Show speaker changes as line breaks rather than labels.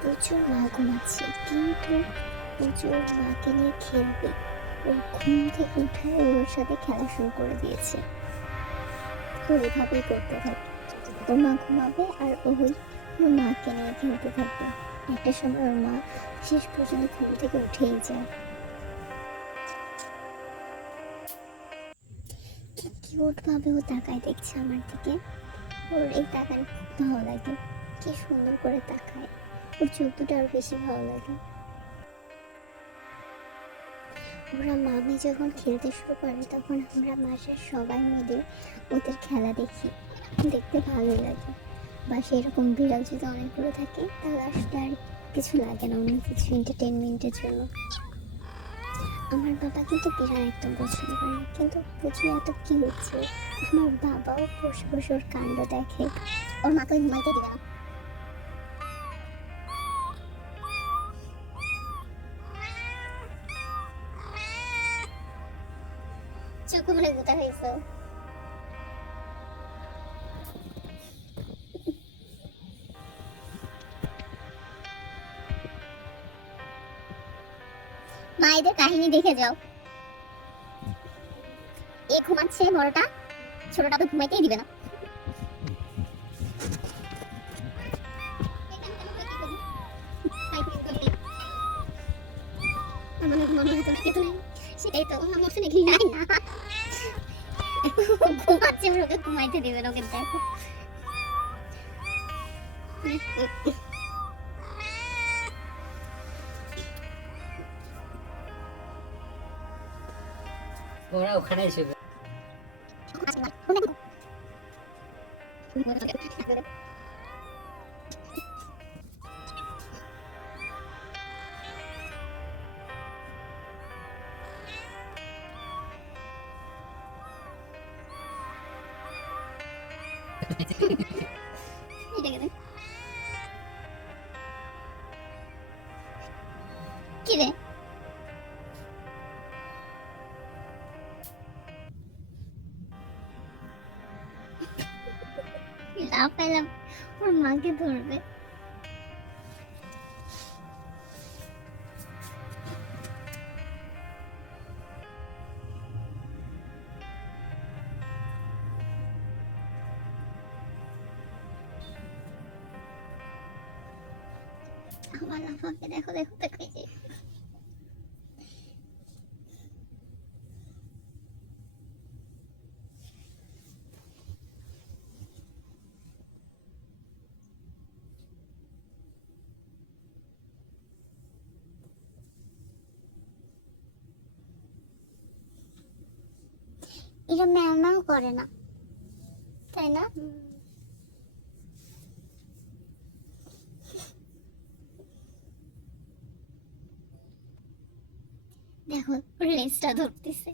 প্রচুর মা ঘুমাচ্ছে কিন্তু প্রচুর মাকে নিয়ে খেলবে। ও ঘুম থেকে উঠে ওর সাথে খেলা শুরু করে দিয়েছে। ও এভাবেই করতে থাকে ওর মা ঘুমাবে আর ওই ওর মাকে নিয়ে খেলতে থাকবে। একটা সময় ওর মা শেষ পর্যন্ত ঘুম থেকে উঠেই যায়। কি কিউট ভাবে ও তাকায় দেখছে আমার দিকে। ওর এই খুব ভালো লাগে। কি সুন্দর করে তাকায়। ওর দুটো আরও বেশি ভালো লাগে ওরা মামি যখন খেলতে শুরু করে, তখন আমরা মাসের সবাই মিলে ওদের খেলা দেখি। দেখতে ভালো লাগে। বা সেরকম বিড়াল যদি অনেকগুলো থাকে, তাহলে আসলে আর কিছু লাগে না, অন্য কিছু এন্টারটেনমেন্টের জন্য। আমার বাবা কিন্তু বিড়াল একদম পছন্দ করে না, কিন্তু পুজো এত কি হচ্ছে আমার বাবাও বসে বসে ওর কাণ্ড দেখে। ওর মাকে ঘুমাইতে দিবে না। চোখ মনে গোটা হয়েছে। মায়েদের কাহিনী দেখে যাও। এ ঘুমাচ্ছে বড়টা, ছোটটা তো ঘুমাইতেই দিবে না। আমার ঘুমানো হয়তো না কিন্তু সেটাই তো আমার মনে নাকি নাই না ঘুমাচ্ছে ওকে ঘুমাইতে দিবে না ওকে দেখো
ওরা ওখানে এসে
কি রে? লাফাইলাম ওর মাকে ধরবে আমার লাফাকে দেখো দেখো দেখো এই যে এরা ম্যাও ম্যাও করে না তাই না দেখো লেজটা ধরতেছে।